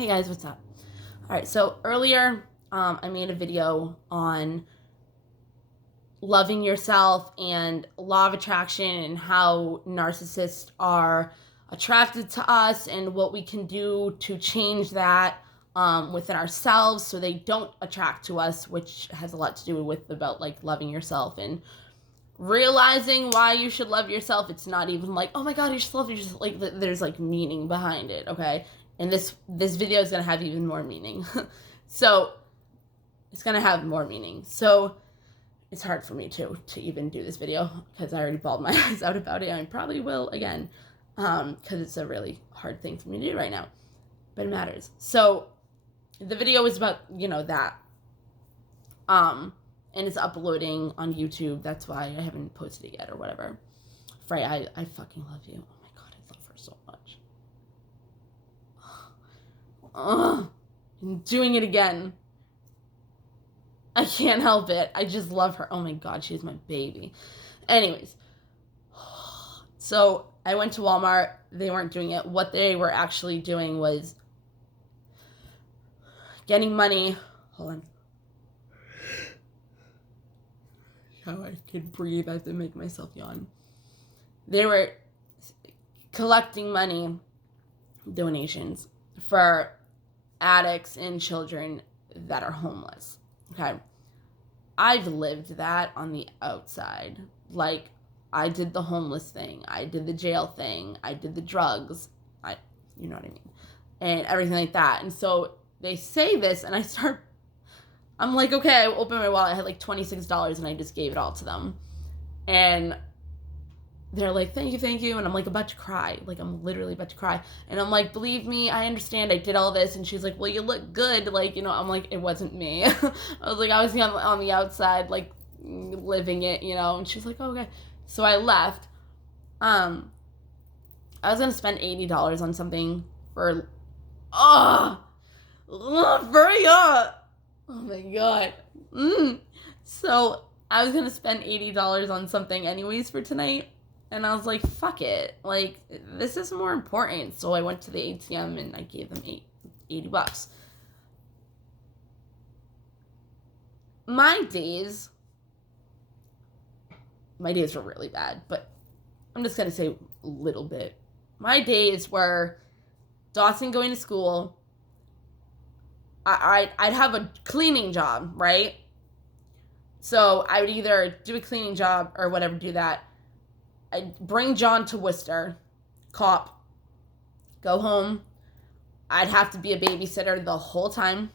Hey guys, what's up? Alright, so earlier I made a video on loving yourself and law of attraction and how narcissists are attracted to us and what we can do to change that within ourselves so they don't attract to us, which has a lot to do with about like loving yourself and realizing why you should love yourself. It's not even like, oh my god, you should love yourself. Like there's like meaning behind it, okay? And this video is gonna have even more meaning. So it's gonna have more meaning. So it's hard for me to even do this video because I already bawled my eyes out about it. I probably will again because it's a really hard thing for me to do right now, but it matters. So the video is about that and it's uploading on YouTube. That's why I haven't posted it yet or whatever. Frey, I fucking love you. Oh my god, I love her so much. I'm doing it again. I can't help it. I just love her. Oh my god, she's my baby. Anyways, so I went to Walmart. They weren't doing it. What they were actually doing was getting money. Hold on. How I could breathe. I have to make myself yawn. They were collecting money, donations, for addicts and children that are homeless. Okay. I've lived that on the outside. Like, I did the homeless thing. I did the jail thing. I did the drugs. You know what I mean? And everything like that. And so they say this, and I'm like, okay, I opened my wallet. I had like $26, and I just gave it all to them. And they're like, thank you. And I'm like about to cry. Like, I'm literally about to cry. And I'm like, believe me, I understand. I did all this. And she's like, well, you look good. Like, I'm like, it wasn't me. I was like, I was on the outside, like, living it, And she's like, oh, okay. So I left. I was going to spend $80 on something hurry up. Oh, my God. So I was going to spend $80 on something anyways for tonight. And I was like, fuck it. Like, this is more important. So I went to the ATM and I gave them $80. My days were really bad, but I'm just going to say a little bit. My days were Dawson going to school. I'd have a cleaning job, right? So I would either do a cleaning job or whatever, do that. I'd bring John to Worcester, cop, go home. I'd have to be a babysitter the whole time.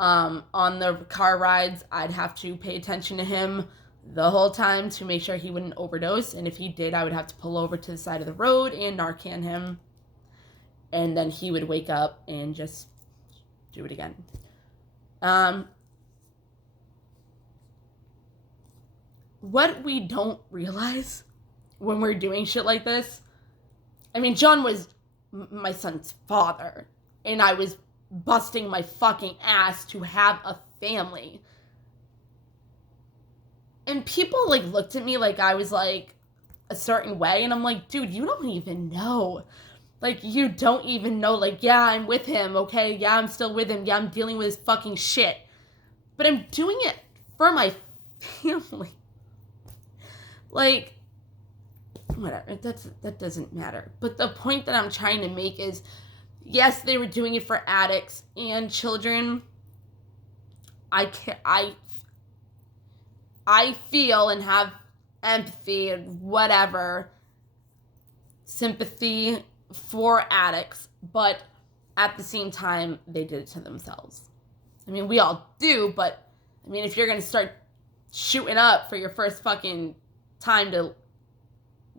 On the car rides, I'd have to pay attention to him the whole time to make sure he wouldn't overdose. And if he did, I would have to pull over to the side of the road and Narcan him. And then he would wake up and just do it again. What we don't realize when we're doing shit like this, I mean, John was my son's father, and I was busting my fucking ass to have a family. And people, like, looked at me like I was, like, a certain way, and I'm like, dude, you don't even know. Like, you don't even know. Like, yeah, I'm with him, okay? Yeah, I'm still with him. Yeah, I'm dealing with his fucking shit. But I'm doing it for my family. Like, whatever, that doesn't matter. But the point that I'm trying to make is, yes, they were doing it for addicts and children. I feel and have empathy and whatever, sympathy for addicts, but at the same time, they did it to themselves. I mean, we all do, but I mean, if you're gonna start shooting up for your first fucking time to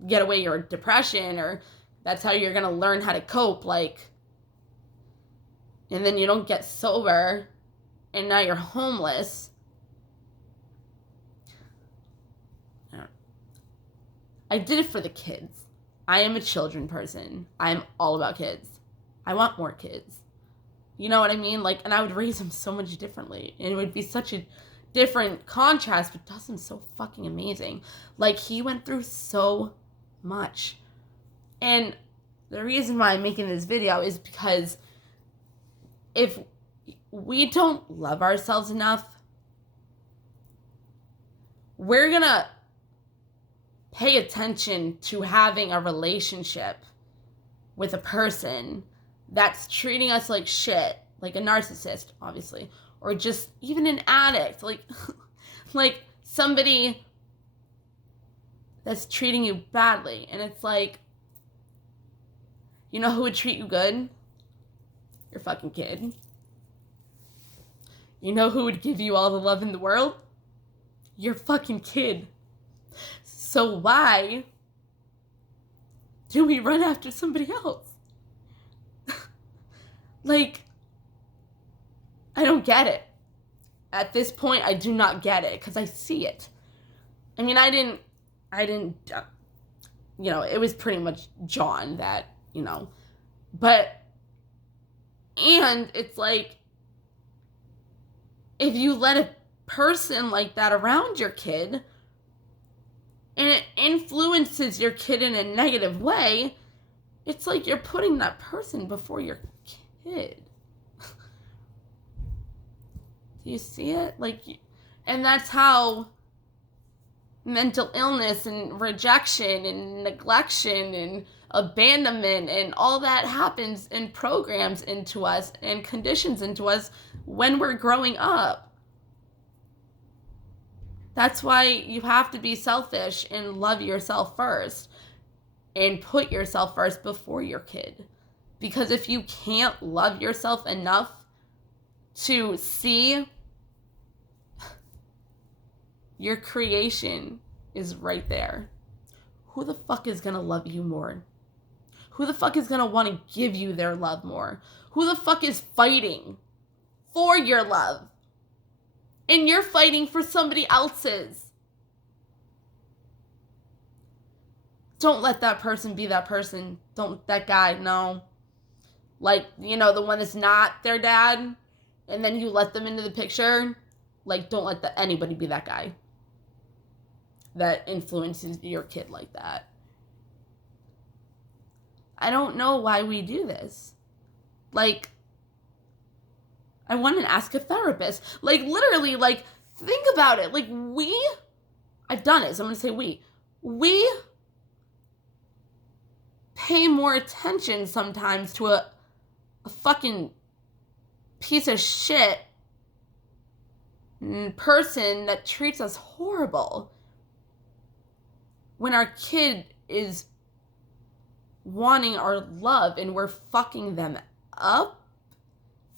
get away your depression, or that's how you're gonna learn how to cope, like, and then you don't get sober and now you're homeless. I did it for the kids. I am a children person. I'm all about kids. I want more kids. You know what I mean? Like, and I would raise them so much differently, and it would be such a different contrast, but Dawson's so fucking amazing. Like, he went through so much. And the reason why I'm making this video is because if we don't love ourselves enough, we're gonna pay attention to having a relationship with a person that's treating us like shit, like a narcissist, obviously, or just even an addict, like somebody that's treating you badly. And it's like, you know who would treat you good? Your fucking kid. You know who would give you all the love in the world? Your fucking kid. So why do we run after somebody else? Like, I don't get it. At this point, I do not get it, because I see it. I mean, I didn't, you know, it was pretty much John that, you know, but, and it's like, if you let a person like that around your kid, and it influences your kid in a negative way, it's like you're putting that person before your kid. Do you see it? Like, and that's how mental illness and rejection and neglection and abandonment and all that happens and programs into us and conditions into us when we're growing up. That's why you have to be selfish and love yourself first and put yourself first before your kid. Because if you can't love yourself enough to see your creation is right there, who the fuck is gonna love you more? Who the fuck is gonna want to give you their love more? Who the fuck is fighting for your love? And you're fighting for somebody else's. Don't let that person be that person. Don't, that guy, no. Like, you know, the one that's not their dad, and then you let them into the picture. Like, don't let anybody be that guy that influences your kid like that. I don't know why we do this. Like, I want to ask a therapist. Like, literally, like, think about it. Like, I've done it, so I'm going to say we pay more attention sometimes to a fucking piece of shit person that treats us horrible when our kid is wanting our love and we're fucking them up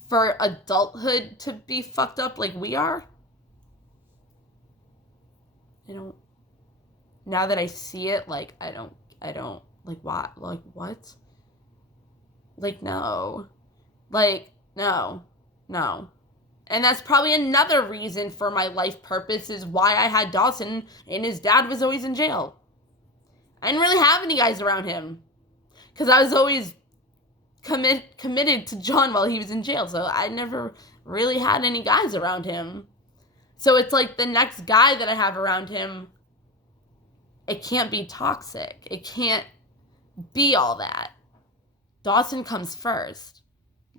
for adulthood to be fucked up like we are. Now that I see it, like, I don't, like, what? Like, what? Like, no. Like, no. And that's probably another reason for my life purpose is why I had Dawson and his dad was always in jail. I didn't really have any guys around him because I was always committed to John while he was in jail. So I never really had any guys around him. So it's like the next guy that I have around him, it can't be toxic. It can't be all that. Dawson comes first,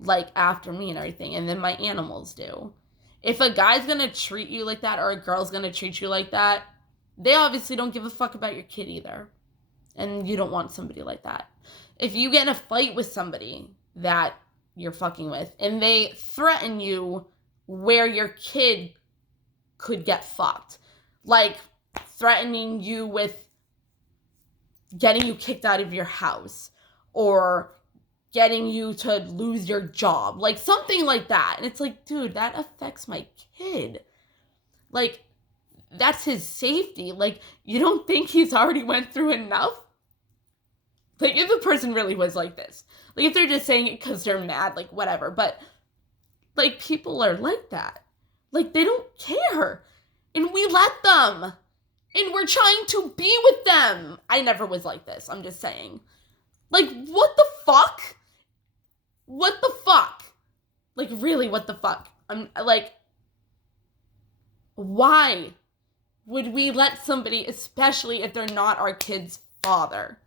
like after me and everything, and then my animals do. If a guy's gonna treat you like that or a girl's gonna treat you like that, they obviously don't give a fuck about your kid either. And you don't want somebody like that. If you get in a fight with somebody that you're fucking with and they threaten you where your kid could get fucked, like threatening you with getting you kicked out of your house or getting you to lose your job, like something like that. And it's like, dude, that affects my kid. Like, that's his safety. Like, you don't think he's already went through enough? Like, if the person really was like this, like, if they're just saying it because they're mad, like, whatever. But, like, people are like that. Like, they don't care. And we let them. And we're trying to be with them. I never was like this. I'm just saying. Like, what the fuck? What the fuck? Like, really, what the fuck? I'm, like, why would we let somebody, especially if they're not our kid's father,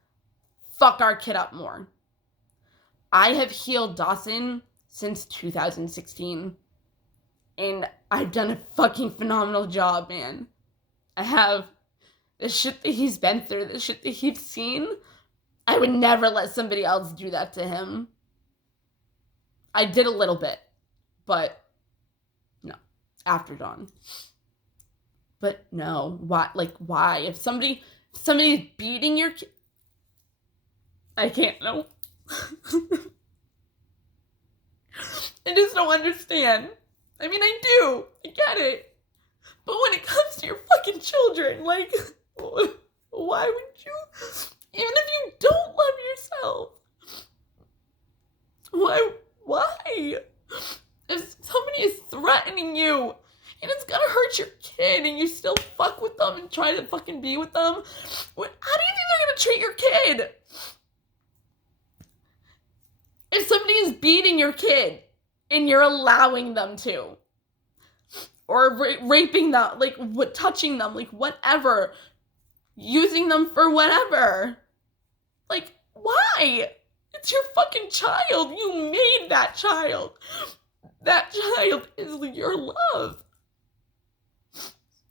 fuck our kid up more? I have healed Dawson since 2016. And I've done a fucking phenomenal job, man. I have. The shit that he's been through, the shit that he's seen, I would never let somebody else do that to him. I did a little bit, but no. After Dawn. But no. Why? Like, why? If somebody's beating your kid, I can't know. I just don't understand. I mean, I do. I get it. But when it comes to your fucking children, like, why would you, even if you don't love yourself, why? If somebody is threatening you, and it's gonna hurt your kid, and you still fuck with them and try to fucking be with them, how do you think they're gonna treat your kid? If somebody is beating your kid, and you're allowing them to, or raping them, like, touching them, like, whatever, using them for whatever, like, why? It's your fucking child. You made that child. That child is your love.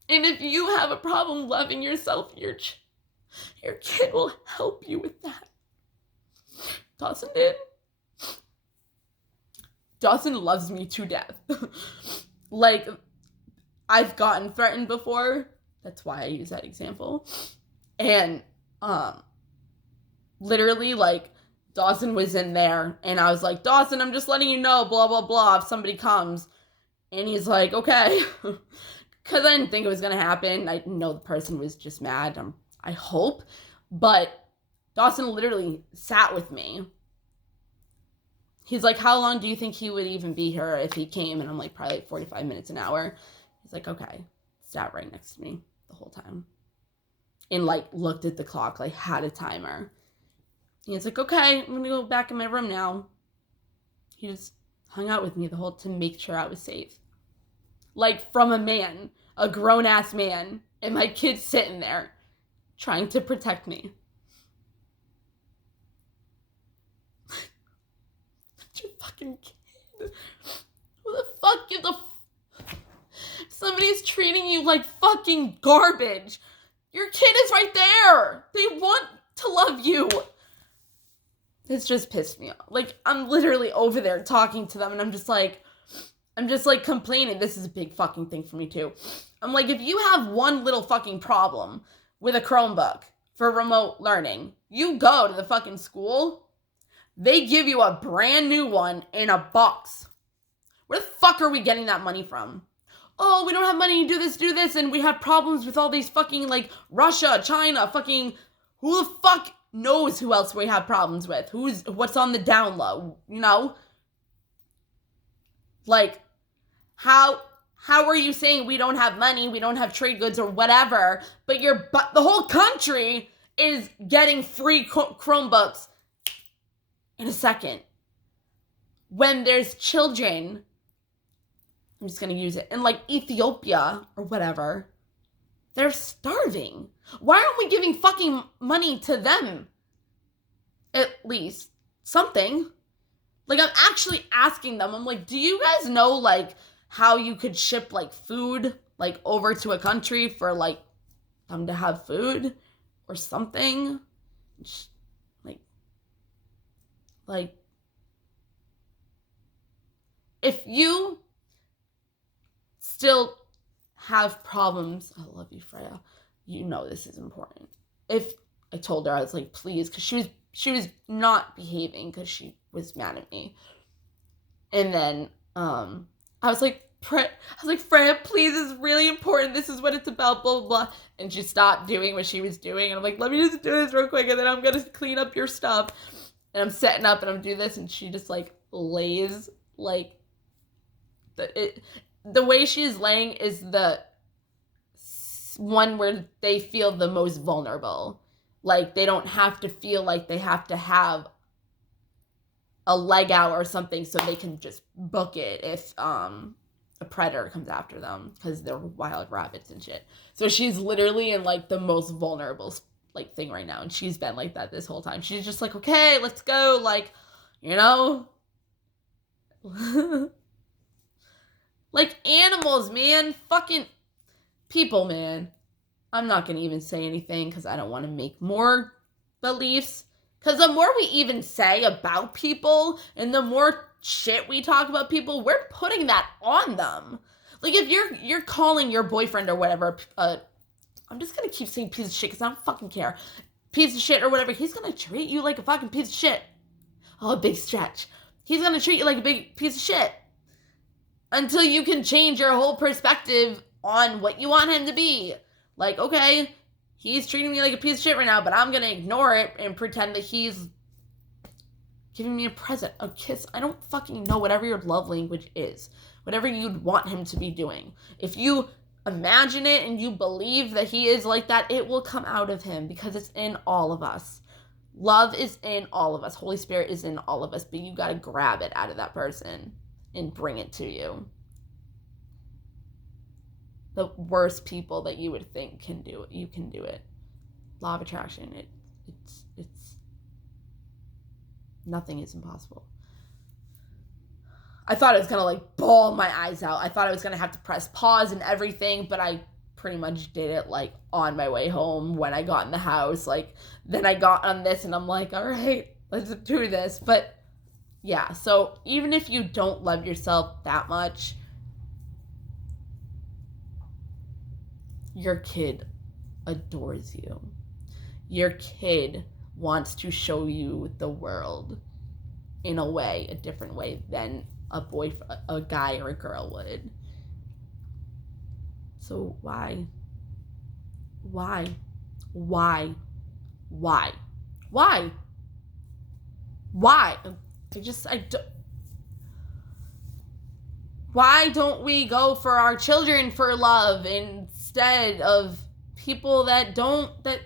And if you have a problem loving yourself, your kid will help you with that. Dawson did. Dawson loves me to death. Like, I've gotten threatened before. That's why I use that example. And, literally, like, Dawson was in there, and I was like, Dawson, I'm just letting you know, blah, blah, blah, if somebody comes. And he's like, okay. Because I didn't think it was going to happen. I know the person was just mad. I hope. But Dawson literally sat with me. He's like, how long do you think he would even be here if he came? And I'm like, probably like 45 minutes, an hour. He's like, okay. Sat right next to me the whole time. And, like, looked at the clock, like, had a timer. And he's like, okay, I'm going to go back in my room now. He just hung out with me the whole time to make sure I was safe. Like, from a man, a grown-ass man, and my kid sitting there trying to protect me. That's your fucking kid. Who the fuck gives a somebody's treating you like fucking garbage. Your kid is right there. They want to love you. It's just pissed me off. Like, I'm literally over there talking to them, and I'm just like complaining. This is a big fucking thing for me too. I'm like, if you have one little fucking problem with a Chromebook for remote learning, you go to the fucking school, they give you a brand new one in a box. Where the fuck are we getting that money from? Oh, we don't have money to do this, and we have problems with all these fucking, like, Russia, China, fucking, who the fuck knows who else we have problems with? What's on the down low, you know? Like, how are you saying we don't have money, we don't have trade goods or whatever, but the whole country is getting free Chromebooks in a second? When there's children, I'm just going to use it, in, like, Ethiopia or whatever, they're starving. Why aren't we giving fucking money to them? At least something. Like, I'm actually asking them. I'm like, do you guys know, like, how you could ship, like, food, like, over to a country for, like, them to have food or something? Like, if you still have problems, I love you, Freya, you know this is important. If I told her, I was like, please, because she was not behaving because she was mad at me. And then I was like, Freya, please, this is really important. This is what it's about, blah, blah, blah. And she stopped doing what she was doing. And I'm like, let me just do this real quick, and then I'm going to clean up your stuff. And I'm setting up, and I'm doing this, and she just, like, lays, like, the way she's laying is the one where they feel the most vulnerable. Like, they don't have to feel like they have to have a leg out or something so they can just book it if a predator comes after them, because they're wild rabbits and shit. So she's literally in, like, the most vulnerable, like, thing right now, and she's been like that this whole time. She's just like, okay, let's go, like, you know? Like animals, man. Fucking people, man. I'm not going to even say anything because I don't want to make more beliefs. Because the more we even say about people and the more shit we talk about people, we're putting that on them. Like if you're calling your boyfriend or whatever, I'm just going to keep saying piece of shit because I don't fucking care. Piece of shit or whatever, he's going to treat you like a fucking piece of shit. Oh, big stretch. He's going to treat you like a big piece of shit. Until you can change your whole perspective on what you want him to be. Like, okay, he's treating me like a piece of shit right now, but I'm going to ignore it and pretend that he's giving me a present, a kiss. I don't fucking know, whatever your love language is. Whatever you'd want him to be doing. If you imagine it and you believe that he is like that, it will come out of him because it's in all of us. Love is in all of us. Holy Spirit is in all of us, but you got to grab it out of that person and bring it to you. The worst people that you would think can do it, you can do it. Law of attraction, it's nothing is impossible. I thought I was gonna like bawl my eyes out. I thought I was gonna have to press pause and everything, but I pretty much did it like on my way home when I got in the house. Like then I got on this and I'm like, all right, let's do this. But yeah, so even if you don't love yourself that much, your kid adores you. Your kid wants to show you the world in a way, a different way than a guy or a girl would. So why? Why? Why don't we go for our children for love instead of people that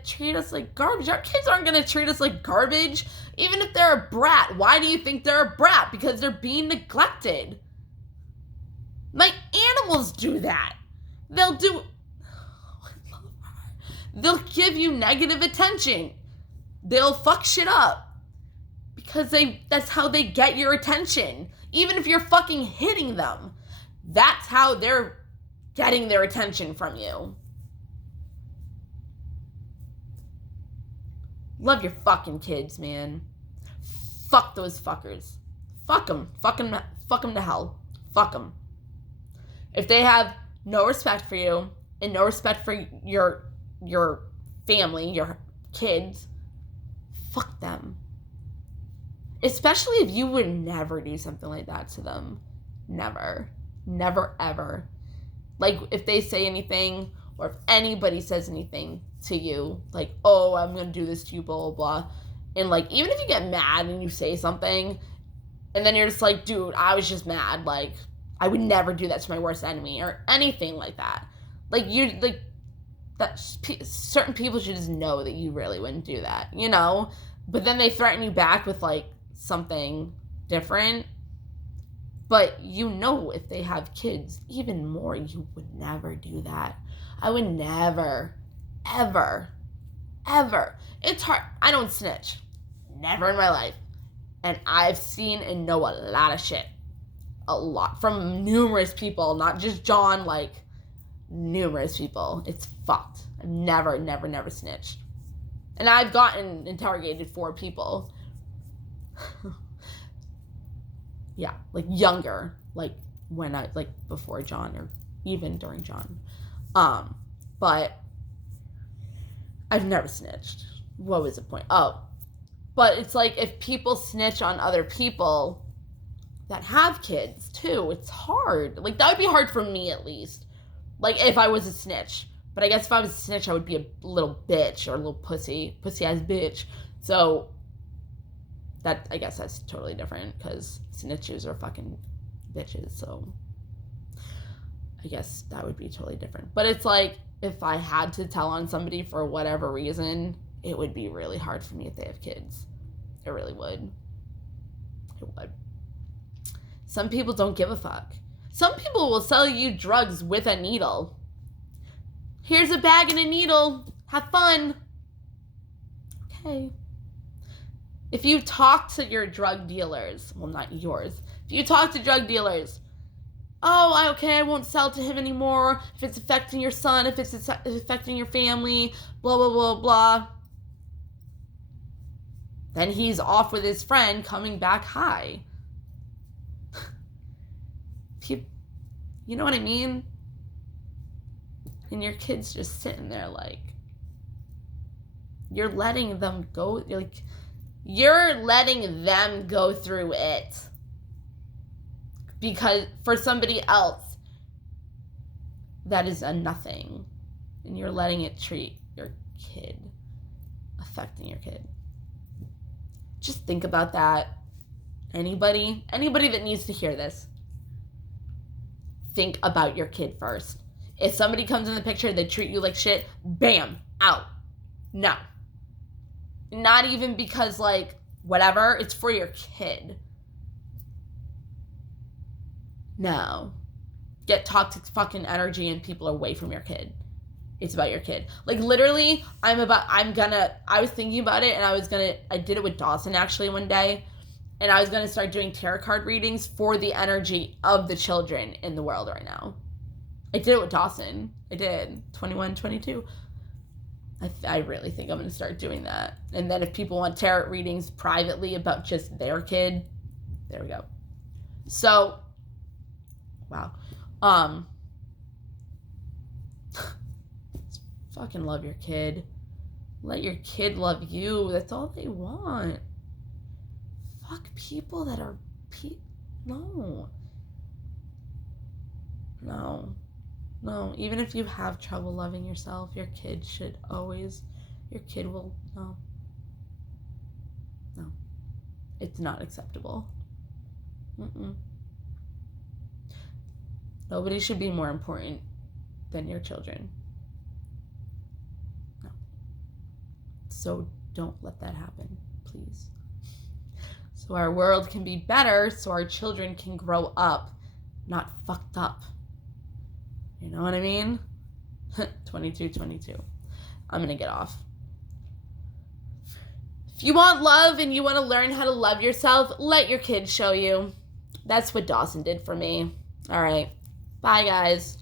treat us like garbage? Our kids aren't going to treat us like garbage, even if they're a brat. Why do you think they're a brat? Because they're being neglected. My animals do that. They'll give you negative attention. They'll fuck shit up because that's how they get your attention. Even if you're fucking hitting them, that's how they're getting their attention from you. Love your fucking kids, man. Fuck those fuckers. Fuck them. Fuck them to hell. Fuck them. If they have no respect for you and no respect for your family, your kids, fuck them. Especially if you would never do something like that to them. Never. Never, ever. Like, if they say anything, or if anybody says anything to you, like, oh, I'm going to do this to you, blah, blah, blah. And, like, even if you get mad and you say something, and then you're just like, dude, I was just mad. Like, I would never do that to my worst enemy, or anything like that. Like, certain people should just know that you really wouldn't do that, you know? But then they threaten you back with, like, something different. But you know if they have kids, even more, you would never do that. I would never, ever, ever. It's hard. I don't snitch. Never in my life. And I've seen and know a lot of shit. A lot. From numerous people. Not just John, like, numerous people. It's fucked. I've never snitched. And I've gotten interrogated for people. Yeah, like younger, like when I, like before John or even during John. But I've never snitched. What was the point? Oh, but it's like if people snitch on other people that have kids too, it's hard. Like that would be hard for me at least. Like if I was a snitch. But I guess if I was a snitch, I would be a little bitch or a little pussy-ass bitch. So that, I guess that's totally different because snitches are fucking bitches. So I guess that would be totally different. But it's like if I had to tell on somebody for whatever reason, it would be really hard for me if they have kids. It really would. It would. Some people don't give a fuck. Some people will sell you drugs with a needle. Here's a bag and a needle. Have fun. Okay. If you talk to your drug dealers, well, not yours, if you talk to drug dealers, oh, okay, I won't sell to him anymore if it's affecting your son, if it's affecting your family, blah, blah, blah, blah. Then he's off with his friend coming back high. You know what I mean? And your kid's just sitting there like, you're letting them go, you're letting them go through it. Because for somebody else, that is a nothing. And you're letting it treat your kid, affecting your kid. Just think about that. Anybody that needs to hear this, think about your kid first. If somebody comes in the picture, they treat you like shit, bam, out. No. Not even because, like, whatever, it's for your kid. No. Get toxic fucking energy and people away from your kid. It's about your kid. Like, literally, I was thinking about it, and I did it with Dawson, actually, one day, and I was gonna start doing tarot card readings for the energy of the children in the world right now. I did it with Dawson. I did. 21, 22. I really think I'm going to start doing that. And then if people want tarot readings privately about just their kid, there we go. So, wow. Fucking love your kid. Let your kid love you. That's all they want. Fuck people that are no. No, even if you have trouble loving yourself, your kid will, no. It's not acceptable. Nobody should be more important than your children. No. So don't let that happen, please. So our world can be better, so our children can grow up, not fucked up. You know what I mean? 22. I'm going to get off. If you want love and you want to learn how to love yourself, let your kids show you. That's what Dawson did for me. All right. Bye, guys.